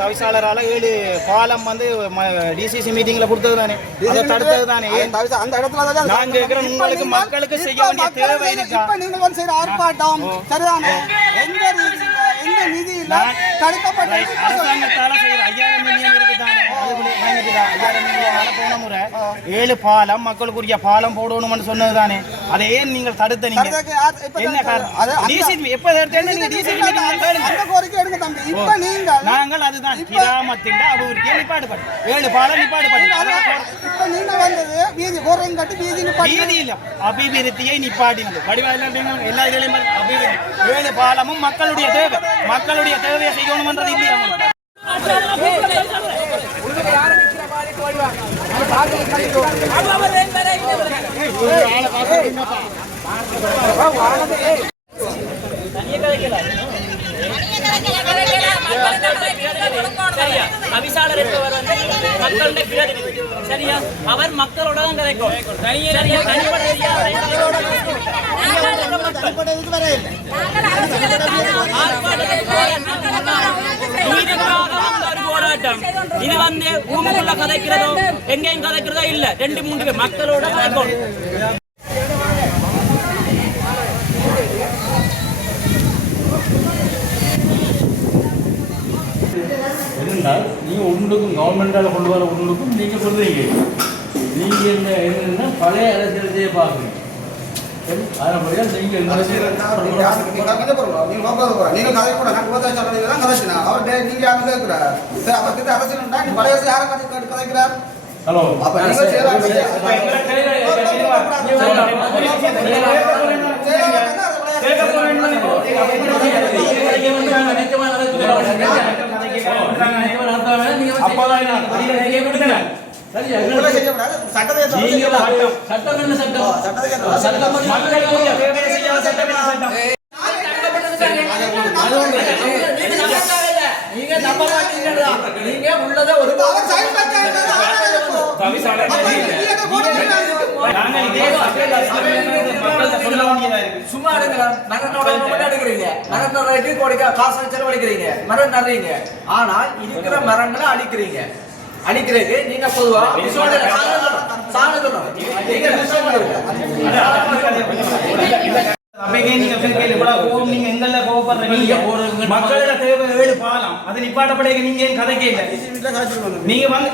தவிசாளரால 7 பாலம் வந்து டிசிசி மீட்டிங்ல கொடுத்தது தானே, அதை தடுத்தது தானே. அந்த இடத்துல நான் கேட்கிறேன், உங்களுக்கு மக்களுக்கு செய்ய வேண்டிய தேவை இருக்கா? நீங்க வந்து செய்யற ஆர்ப்பாட்டம் சரிதானே? எந்த நிதி இல்ல தடுக்கப்பட்ட அரசாங்கத்தால செய்யற 5000 மில்லியன் இருக்குதானே, அதுக்குள்ளே 5000 மில்லியனால போன முறை 7 பாலம் மக்களுக்குரிய பாலம் போடணும்னு சொன்னது தானே. அதை ஏன் நீங்கள் தடுத்த? நீங்க என்ன காரணம்? டிசிசி எப்ப எடுத்தேன்னு நீங்க டிசிசி மீட்டிங்ல அந்த கோரிக்கை எடுங்க தம்பி. இப்ப நீங்க நாங்கள் அதுதான் கிராமத்தின் அபிவிருத்தியை நிப்பாடுபடும் 7 பாலம் நிப்பாடுபடும். இப்ப நீங்க வந்தது வீதி கோரம் கட்டி வீதி நிப்பாடி வீதி இல்ல அபிவிருத்தியை நிப்பாடினது வடிவாக எல்லா இதுலயும் அபிவிருத்தி 7 பாலமும் மக்களுடைய தேவை, மக்களுடைய தேவையை செய்யணும்ன்றது இல்லையா உங்களுக்கு? தவிசாளர் என்பவர் வந்து மக்களுடைய பிரதிநிதி சரியா, அவர் மக்களோட தான் கதைக்கும். போராட்டம் இது வந்து ஊருக்குள்ள கதைக்கிறதோ எங்கேயும் கதைக்கிறதோ இல்ல, 2-3 பேர் மக்களோட கதைக்கும். என்னென்னால் நீங்கள் ஒன்றுக்கும் கவர்மெண்டால் கொண்டு வர ஒன்றுக்கும் நீங்கள் சொல்கிறீங்க. நீங்கள் என்னென்னா பழைய அரசியலத்தையே பார்க்குறீங்க. அதனால நீங்கள் என்ன நீங்க கதை கூட அவர்கிட்ட நீங்க யாரும் கேட்கிறார் அவர்கிட்ட அரசியல் பழைய யாரும் கதைக்கிறார். ஹலோ சும்மா காசு செலவழிக்கிறீங்க, மரம் நடுறீங்க, ஆனால் இருக்கிற மரங்களை அழிக்கிறீங்க. நீங்க பொதுவா மக்களோட தேவை 7 பாலம் அது நிப்பாட்டப்பட நீங்க ஏன் கதைக்கே இல்லை? நீங்க வந்து